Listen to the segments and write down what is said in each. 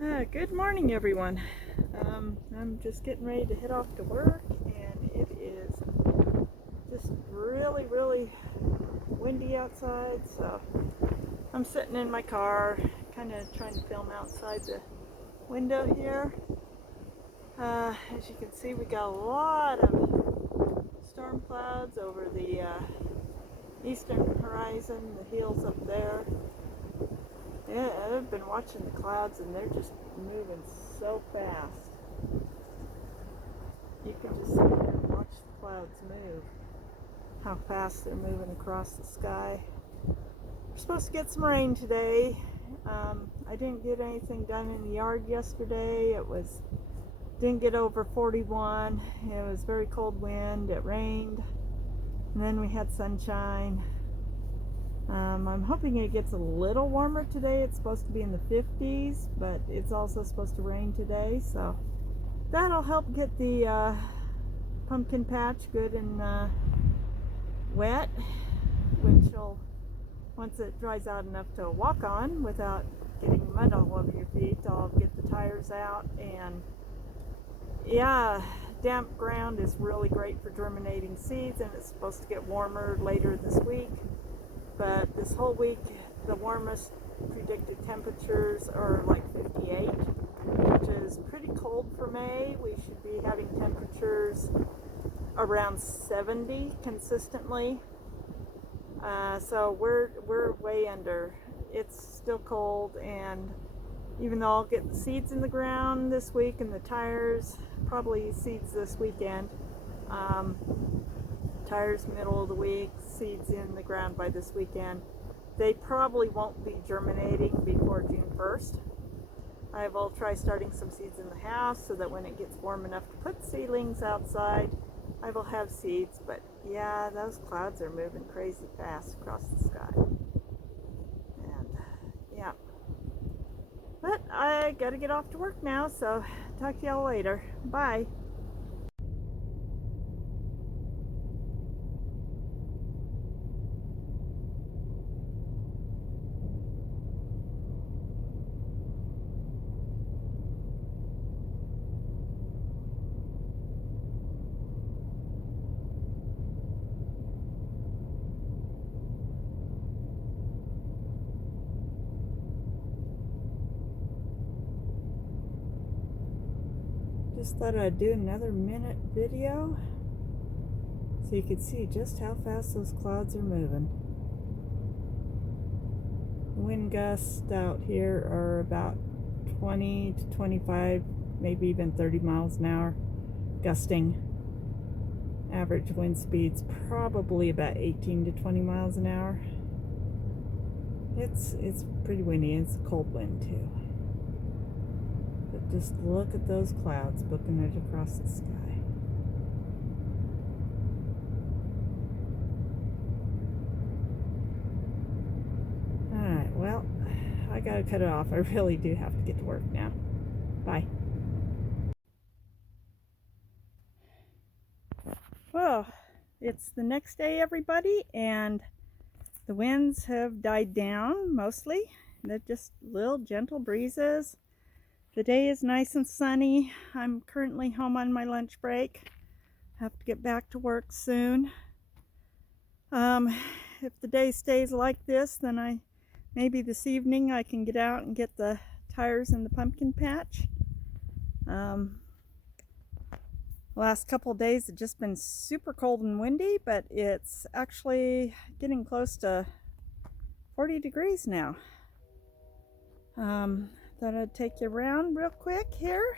Good morning, everyone. I'm just getting ready to head off to work, and it is just really, really windy outside. So I'm sitting in my car, kind of trying to film outside the window here. As you can see, we got a lot of storm clouds over the eastern horizon, the hills up there. Yeah, I've been watching the clouds and they're just moving so fast. You can just sit here and watch the clouds move, how fast they're moving across the sky. We're supposed to get some rain today. I didn't get anything done in the yard yesterday. Didn't get over 41. It was very cold wind. It rained, and then we had sunshine. I'm hoping it gets a little warmer today. It's supposed to be in the 50s, but it's also supposed to rain today, so that'll help get the pumpkin patch good and wet, which will, once it dries out enough to walk on without getting mud all over your feet, I'll get the tires out. And yeah, damp ground is really great for germinating seeds, and it's supposed to get warmer later this week. But this whole week, the warmest predicted temperatures are like 58, which is pretty cold for May. We should be having temperatures around 70 consistently. So we're way under. It's still cold, and even though I'll get the seeds in the ground this week and the tires, probably seeds this weekend. Tires middle of the week, seeds in the ground by this weekend. They probably won't be germinating before June 1st. I will try starting some seeds in the house so that when it gets warm enough to put seedlings outside, I will have seeds. But yeah, those clouds are moving crazy fast across the sky. And yeah. But I gotta get off to work now, so talk to y'all later. Bye. Just thought I'd do another minute video so you could see just how fast those clouds are moving. The wind gusts out here are about 20 to 25, maybe even 30 miles an hour gusting. Average wind speed's probably about 18 to 20 miles an hour. It's pretty windy. It's a cold wind too. But just look at those clouds booking it across the sky. Alright, well, I gotta cut it off. I really do have to get to work now. Bye. Well, it's the next day, everybody, and the winds have died down mostly. They're just little gentle breezes. The day is nice and sunny. I'm currently home on my lunch break. Have to get back to work soon. If the day stays like this, then maybe this evening I can get out and get the tires in the pumpkin patch. Last couple of days have just been super cold and windy, but it's actually getting close to 40 degrees now. Thought I'd take you around real quick here.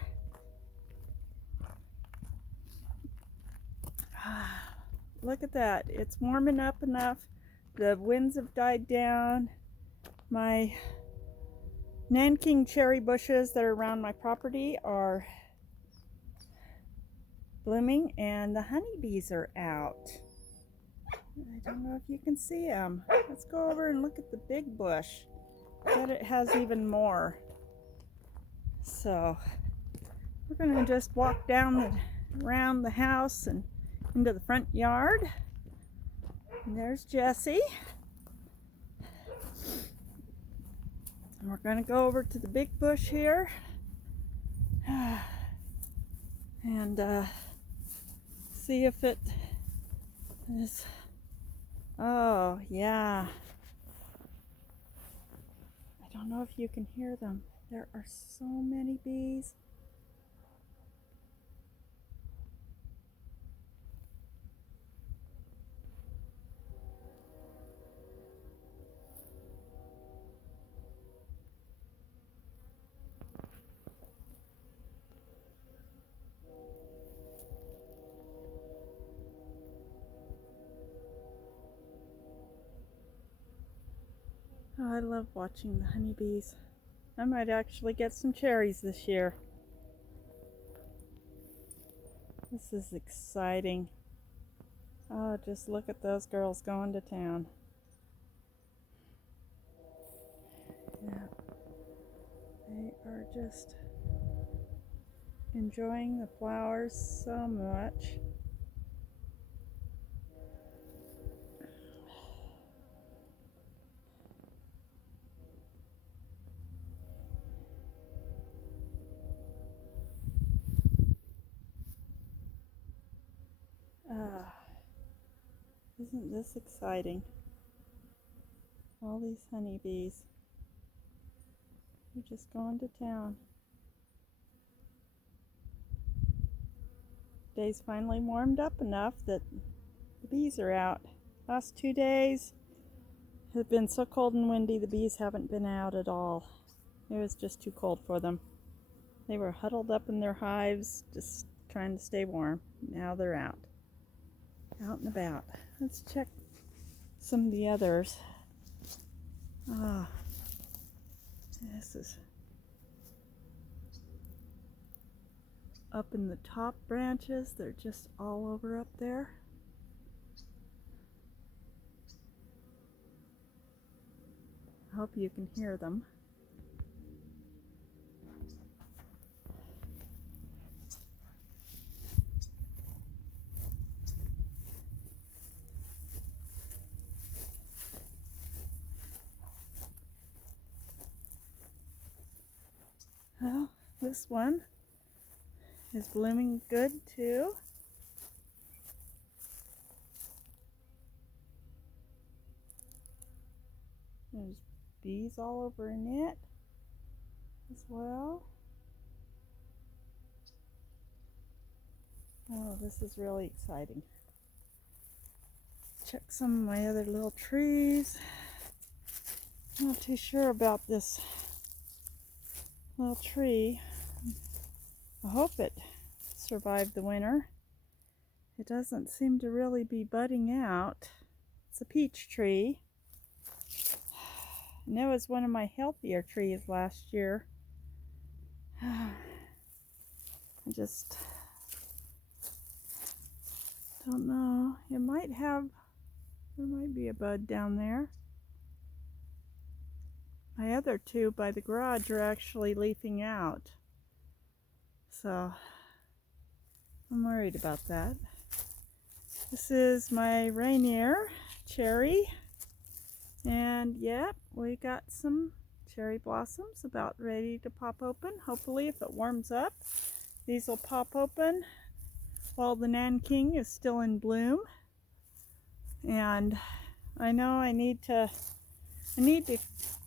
Look at that. It's warming up enough. The winds have died down. My Nanking cherry bushes that are around my property are blooming, and the honeybees are out. I don't know if you can see them. Let's go over and look at the big bush. I bet it has even more. So we're going to just walk around the house and into the front yard. And there's Jessie. And we're going to go over to the big bush here. and see if it is. Oh, yeah. I don't know if you can hear them. There are so many bees. Oh, I love watching the honeybees. I might actually get some cherries this year. This is exciting. Oh, just look at those girls going to town. Yeah, they are just enjoying the flowers so much. Ah, isn't this exciting? All these honeybees. They're just going to town. Day's finally warmed up enough that the bees are out. Last 2 days have been so cold and windy, the bees haven't been out at all. It was just too cold for them. They were huddled up in their hives, just trying to stay warm. Now they're out and about. Let's check some of the others. Ah, this is up in the top branches. They're just all over up there. I hope you can hear them. Well, this one is blooming good too. There's bees all over in it as well. Oh, this is really exciting. Check some of my other little trees. Not too sure about this little tree. I hope it survived the winter. It doesn't seem to really be budding out. It's a peach tree. And it was one of my healthier trees last year. I just don't know. There might be a bud down there. My other two by the garage are actually leafing out. So I'm worried about that. This is my Rainier cherry. And yeah, we got some cherry blossoms about ready to pop open. Hopefully, if it warms up, these will pop open while the Nanking is still in bloom. And I know I need to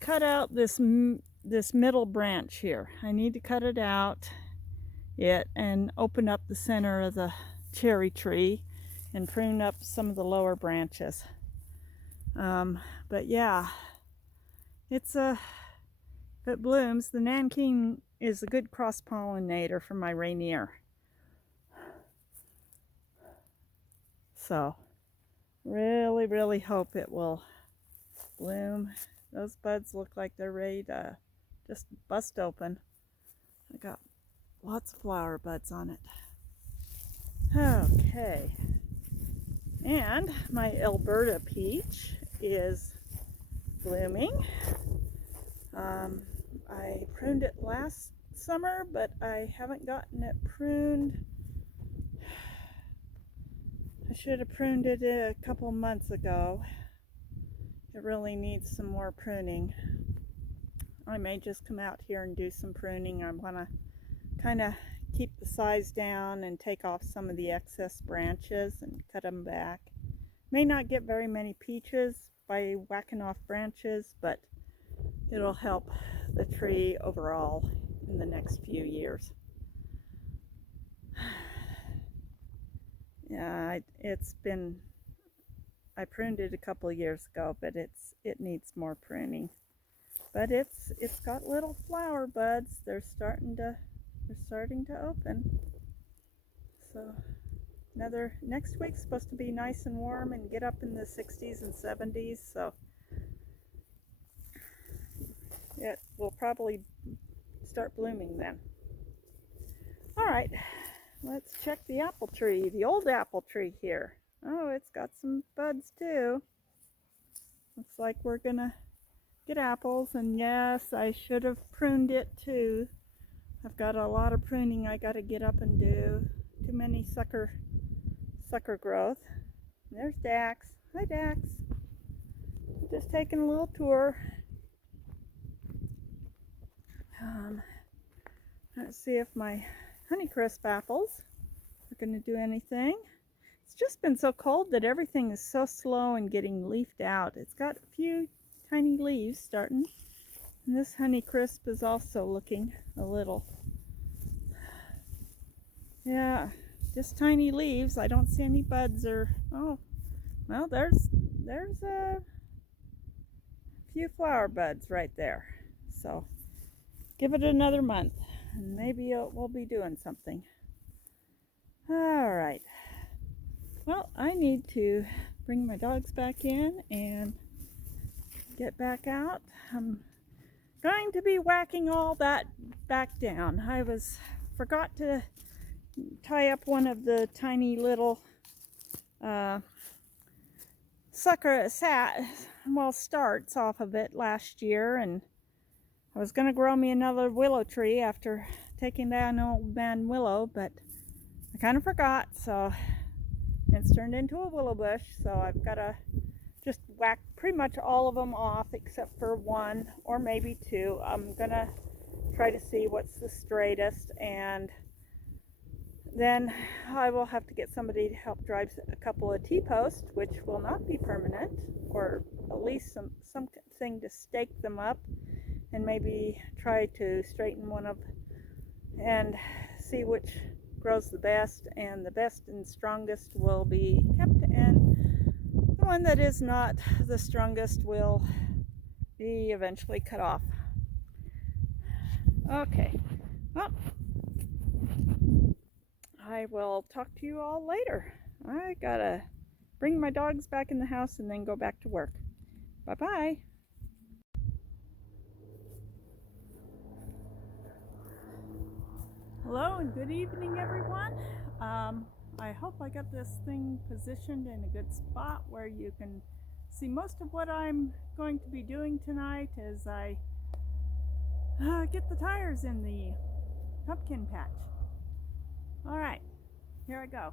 cut out this middle branch here. I need to cut it out and open up the center of the cherry tree and prune up some of the lower branches. But yeah, if it blooms, the Nanking is a good cross-pollinator for my Rainier. So, really, really hope it will bloom. Those buds look like they're ready to just bust open. I got lots of flower buds on it. Okay. And my Alberta peach is blooming. I pruned it last summer, but I haven't gotten it pruned. I should have pruned it a couple months ago. It really needs some more pruning. I may just come out here and do some pruning. I want to kind of keep the size down and take off some of the excess branches and cut them back. May not get very many peaches by whacking off branches, but it'll help the tree overall in the next few years. Yeah, I pruned it a couple of years ago, but it needs more pruning. But it's got little flower buds. They're starting to open. So next week's supposed to be nice and warm and get up in the 60s and 70s, so it will probably start blooming then. All right, let's check the apple tree, the old apple tree here. Oh, it's got some buds too. Looks like we're gonna get apples, and yes, I should have pruned it too. I've got a lot of pruning I gotta get up and do. Too many sucker growth. There's Dax. Hi, Dax. Just taking a little tour. Let's see if my Honeycrisp apples are going to do anything. It's just been so cold that everything is so slow in getting leafed out. It's got a few tiny leaves starting. And this Honeycrisp is also looking a little. Yeah, just tiny leaves. I don't see any buds or, oh, well, there's a few flower buds right there. So give it another month and maybe we'll be doing something. All right. Well, I need to bring my dogs back in and get back out. I'm going to be whacking all that back down. I forgot to tie up one of the tiny little starts off of it last year, and I was going to grow me another willow tree after taking down old man willow, but I kind of forgot, so it's turned into a willow bush, so I've got to just whack pretty much all of them off except for one or maybe two. I'm going to try to see what's the straightest, and then I will have to get somebody to help drive a couple of T-posts, which will not be permanent, or at least something to stake them up, and maybe try to straighten one up and see which grows the best, and the best and strongest will be kept, and the one that is not the strongest will be eventually cut off. Okay, well, I will talk to you all later. I gotta bring my dogs back in the house and then go back to work. Bye-bye. Hello and good evening, everyone. I hope I got this thing positioned in a good spot where you can see most of what I'm going to be doing tonight as I get the tires in the pumpkin patch. All right, here I go.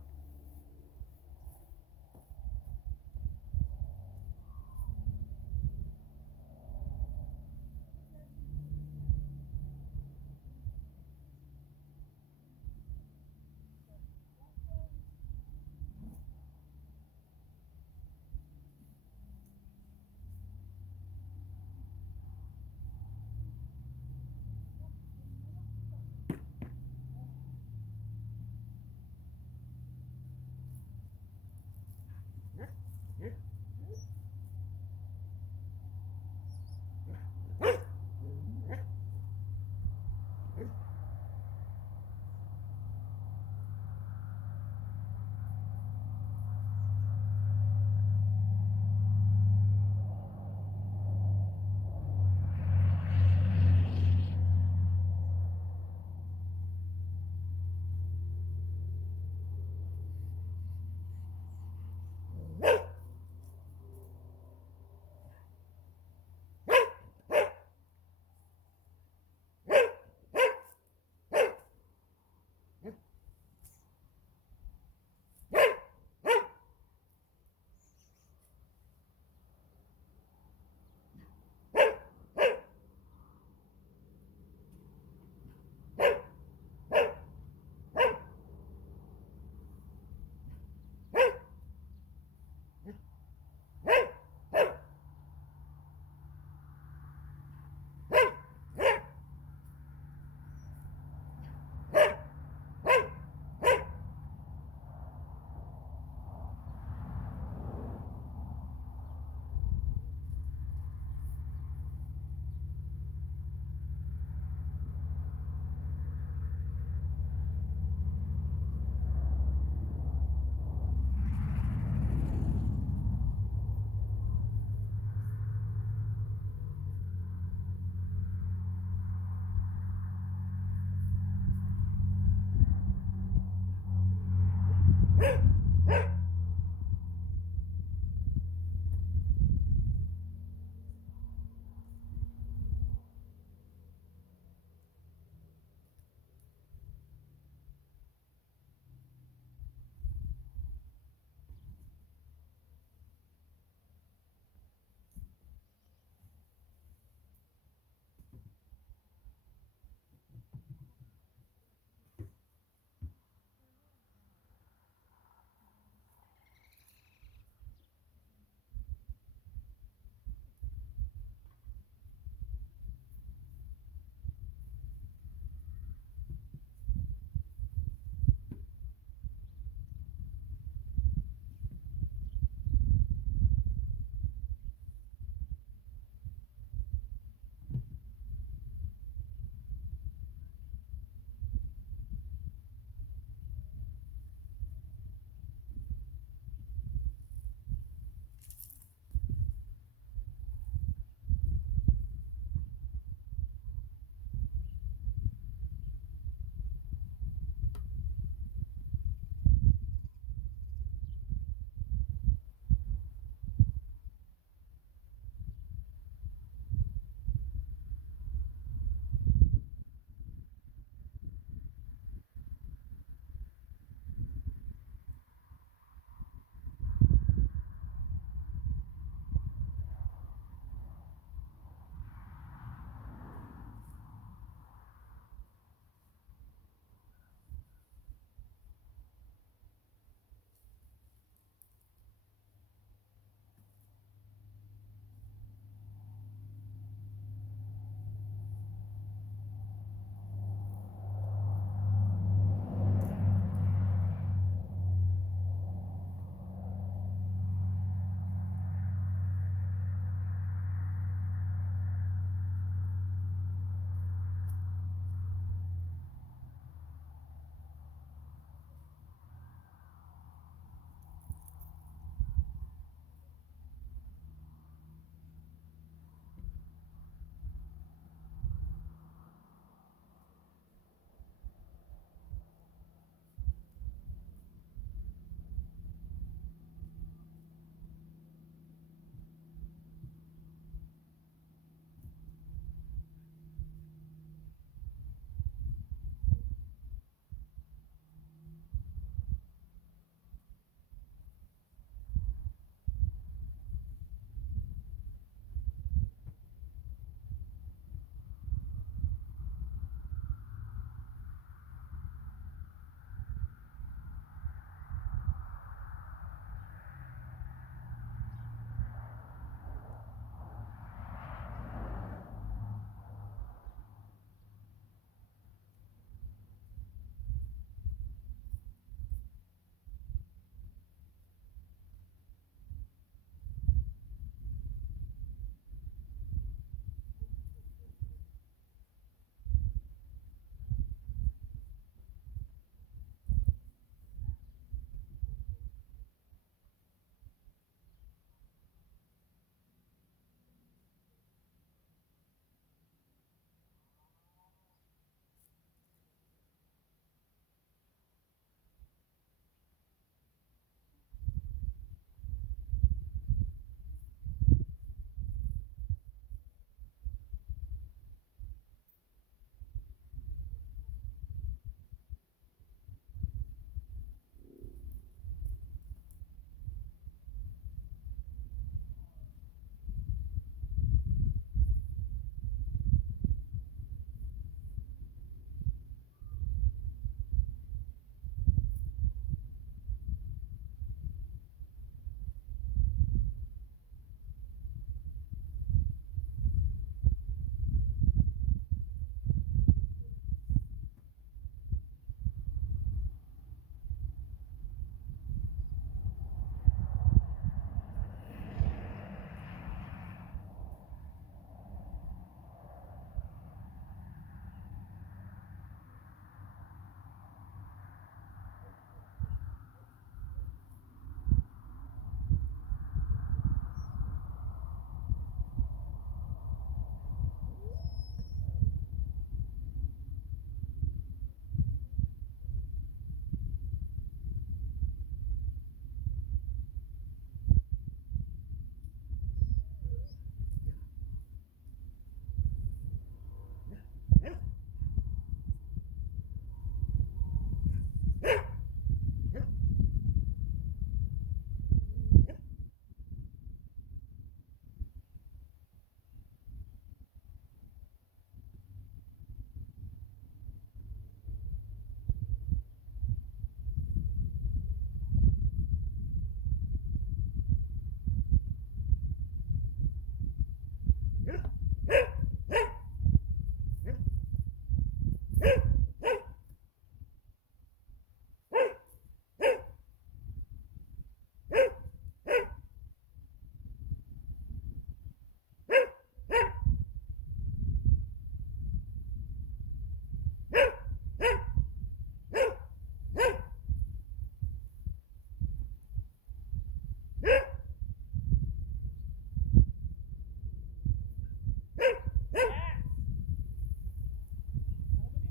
Nobody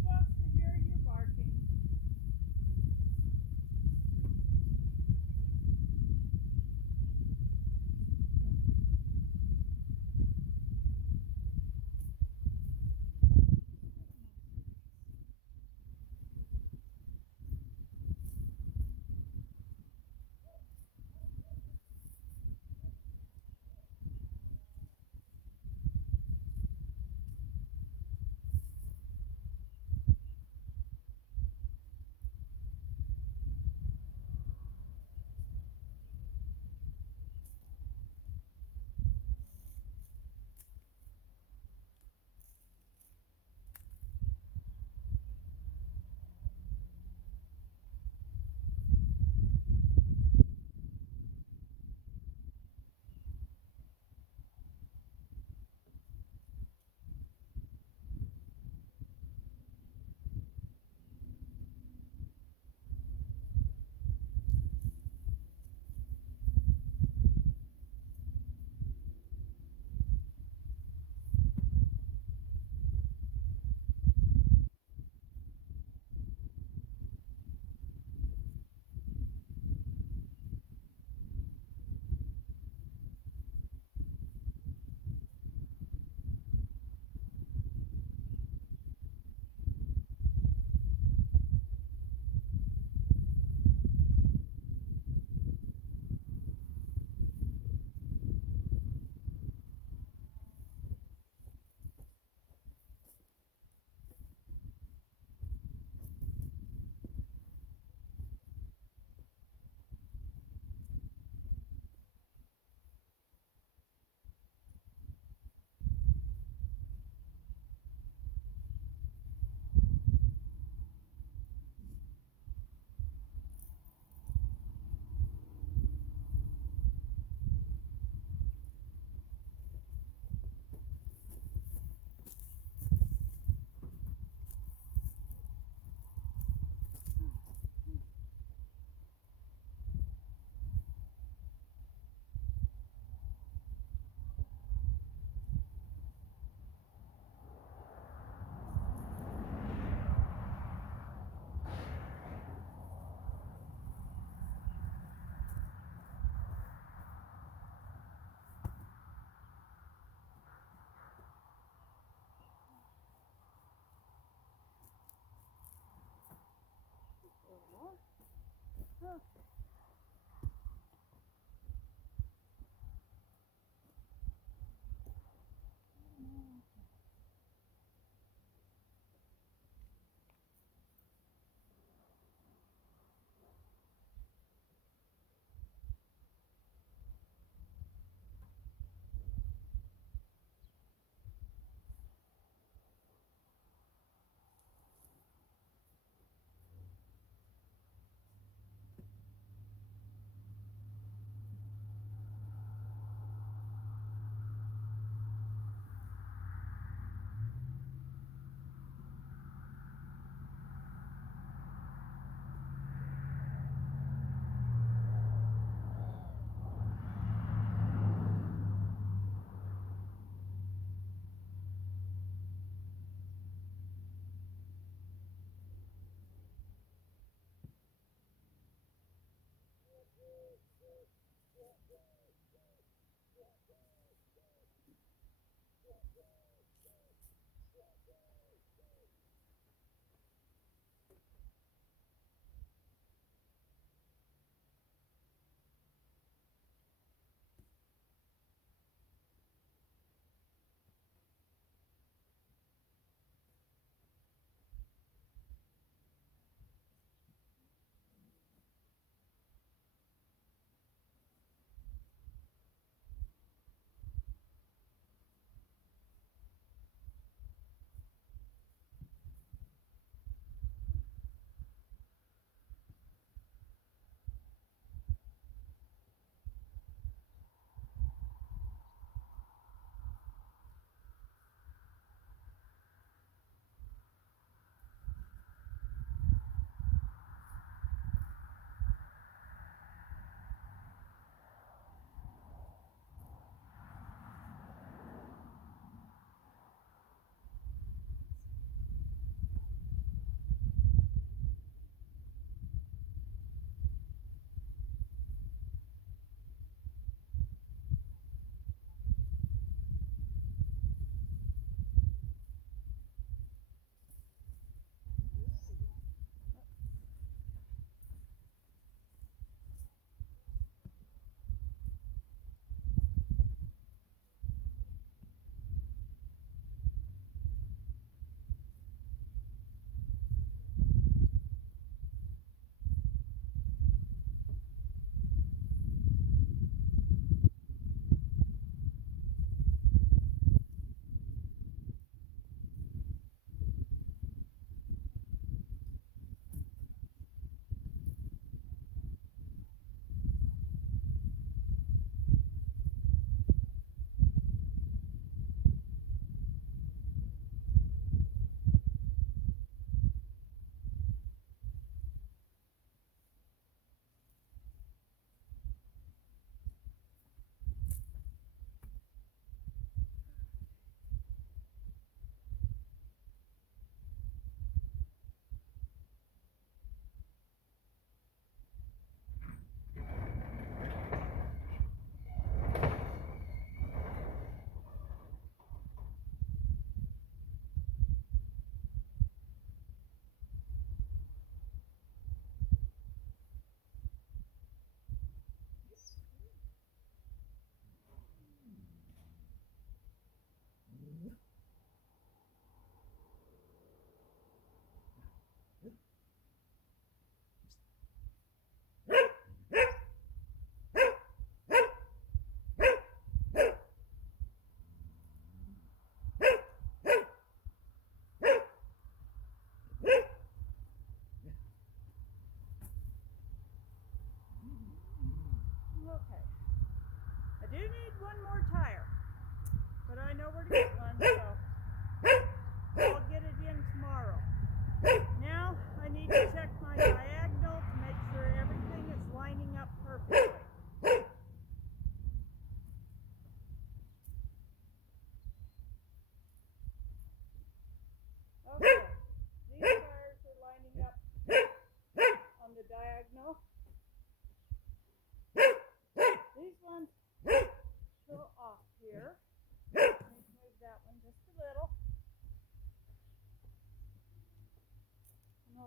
wants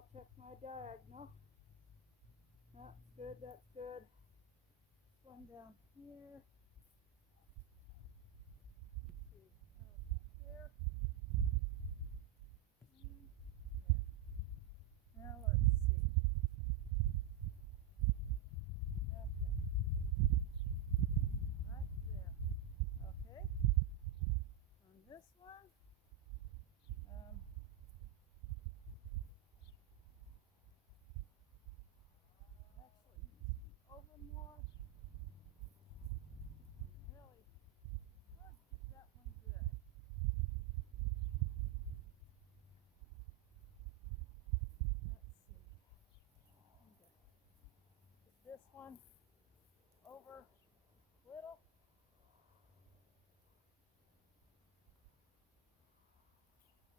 I'll check my diagonal. That's good, that's good. This one down here. Let's see, here. There. Now let's see. Okay. Right there. Okay. On this one, actually needs to be over more. Really hard to get that one good. Let's see. Get this one over a little.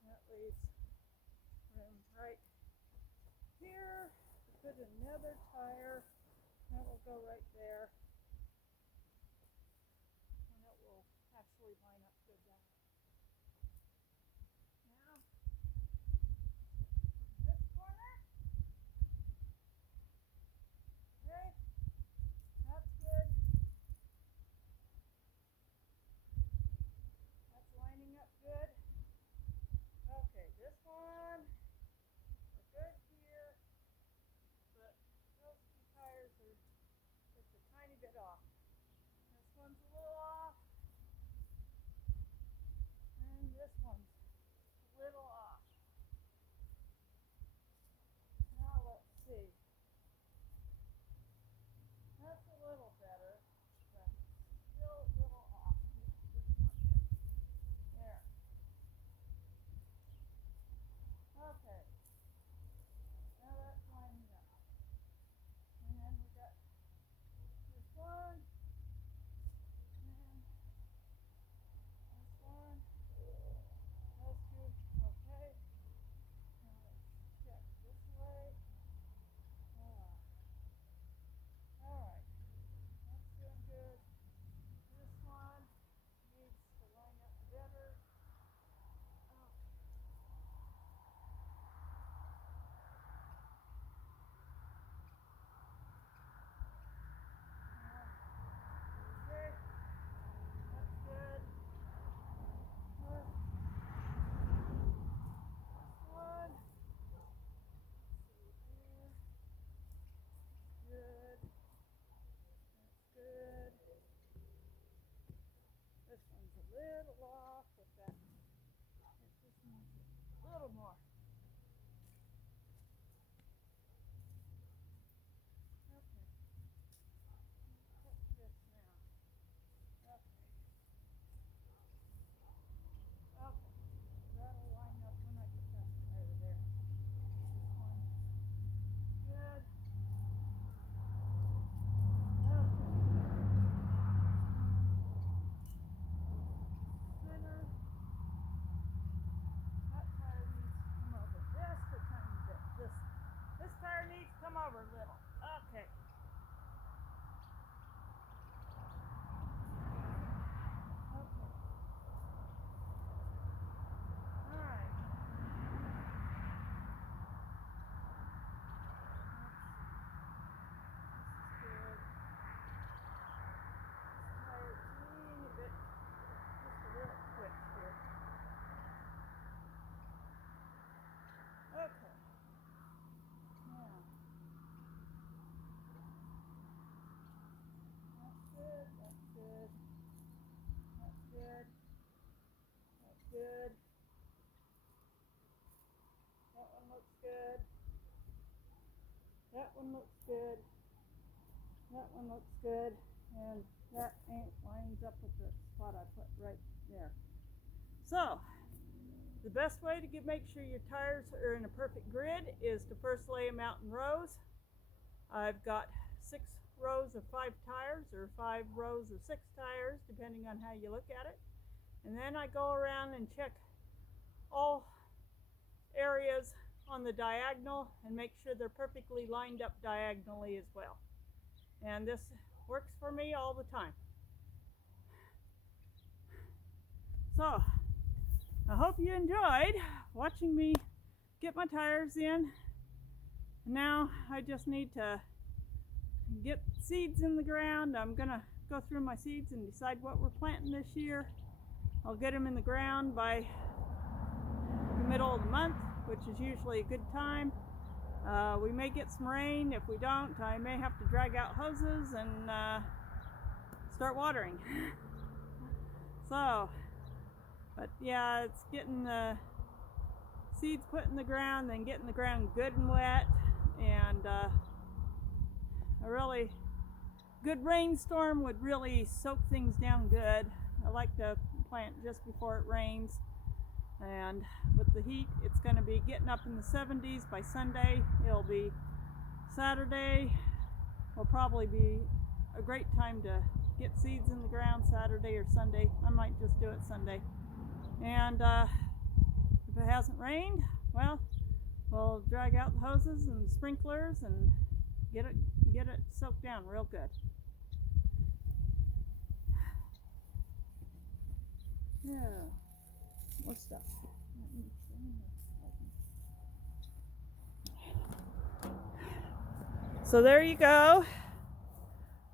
That leaves room right here to put another tire. That will go right there. And it will actually line up good there. Now, this corner. Okay, that's good. That's lining up good. Okay, this one, we're good here, but those two tires are just a tiny bit off. This one's a little off, and this one's a little off. Now let's see. That's a little better, but still a little off. This one is. There. Okay. Now that's lining up. And then we got this one. And this one. Those two. Okay. Now let's check this way. Alright. That's doing good. This one needs to line up better. Okay, that's good. This one. See here. Good. That's good. This one's a little off with that. This one's a little more. Okay. Check this now. Okay. Okay. That'll line up when I get that tire there. This one. Good. Center. That tire needs to come over just a tiny bit. This tire needs to come over a little. Okay. Okay. Alright. This is good. This tire is a teeny bit, just a little quick here. Okay. Now. That's good. That's good. That's good. That's good. That one looks good. That one looks good. That one looks good. And that lines up with the spot I put right there. So, the best way to make sure your tires are in a perfect grid is to first lay them out in rows. I've got 6 rows of 5 tires or 5 rows of 6 tires, depending on how you look at it. And then I go around and check all areas on the diagonal and make sure they're perfectly lined up diagonally as well. And this works for me all the time. So, I hope you enjoyed watching me get my tires in Now I just need to get seeds in the ground. I'm gonna go through my seeds and decide what we're planting this year. I'll get them in the ground by the middle of the month, which is usually a good time. We may get some rain. If we don't, I may have to drag out hoses and start watering. So, but yeah, it's getting the seeds put in the ground, then getting the ground good and wet, and a really good rainstorm would really soak things down good. I like to plant just before it rains, and with the heat, it's going to be getting up in the 70s by Sunday. It'll be Saturday. Will probably be a great time to get seeds in the ground, Saturday or Sunday. I might just do it Sunday. And if it hasn't rained, well, we'll drag out the hoses and sprinklers and get it soaked down real good. Yeah, more stuff. So there you go.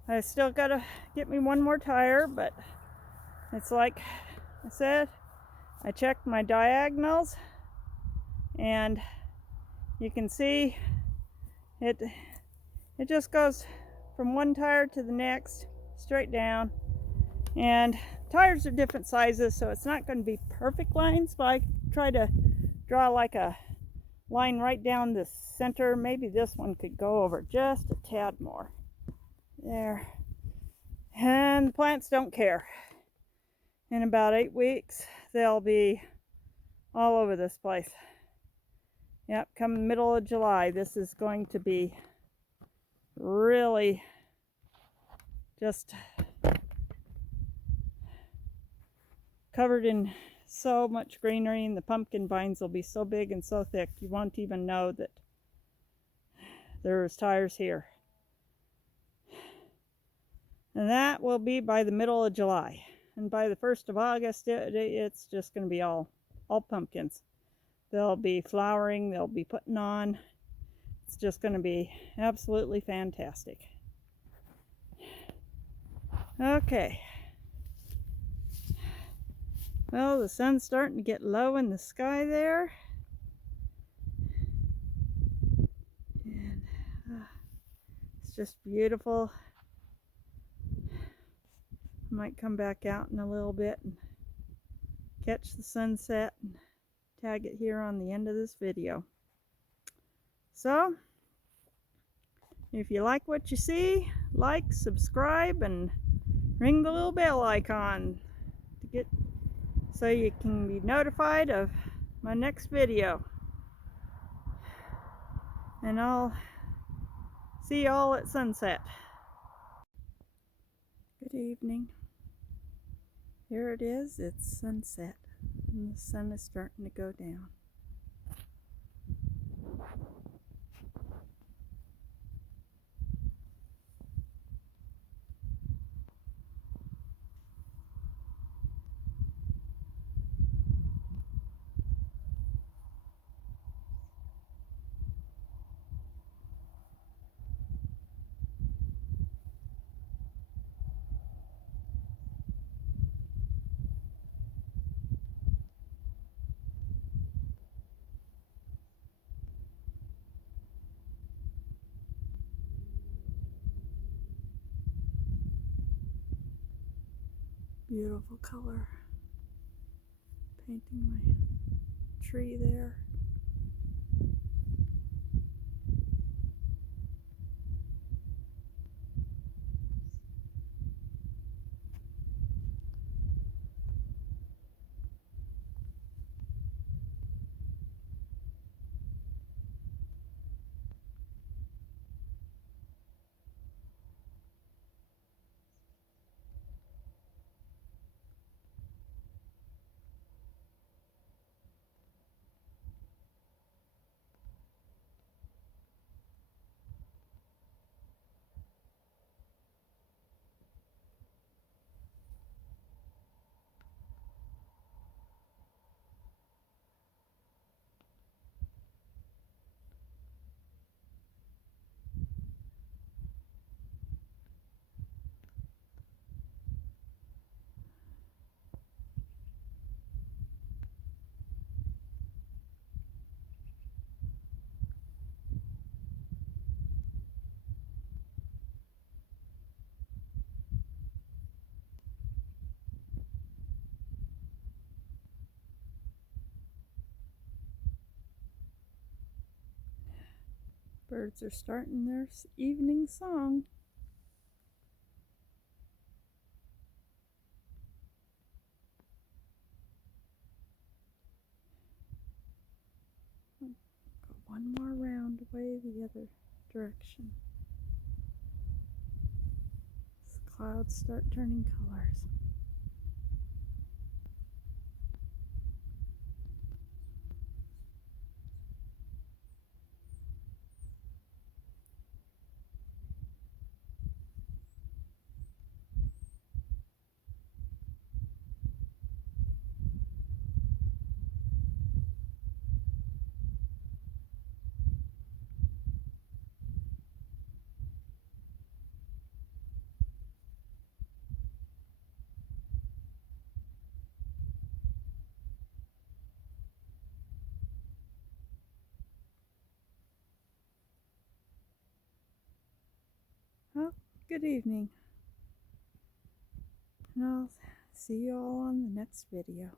I still gotta get me one more tire, but it's like I said, I checked my diagonals, and you can see it just goes from one tire to the next straight down, and tires are different sizes, so it's not going to be perfect lines, but I try to draw like a line right down the center. Maybe this one could go over just a tad more there, and the plants don't care. In about 8 weeks they'll be all over this place. Yep, come middle of July, this is going to be really just covered in so much greenery, and the pumpkin vines will be so big and so thick you won't even know that there's tires here. And that will be by the middle of July. And by the 1st of August, it's just going to be all pumpkins. They'll be flowering, they'll be putting on. It's just going to be absolutely fantastic. Okay. Well, the sun's starting to get low in the sky there. And it's just beautiful. I might come back out in a little bit and catch the sunset and tag it here on the end of this video. So, if you like what you see, like, subscribe, and ring the little bell icon to get so you can be notified of my next video. And I'll see y'all at sunset. Good evening. Here it is, it's sunset, and the sun is starting to go down. Beautiful color. Painting my tree there. Birds are starting their evening song. Go one more round away the other direction. As clouds start turning colors. Well, good evening. And I'll see you all on the next video.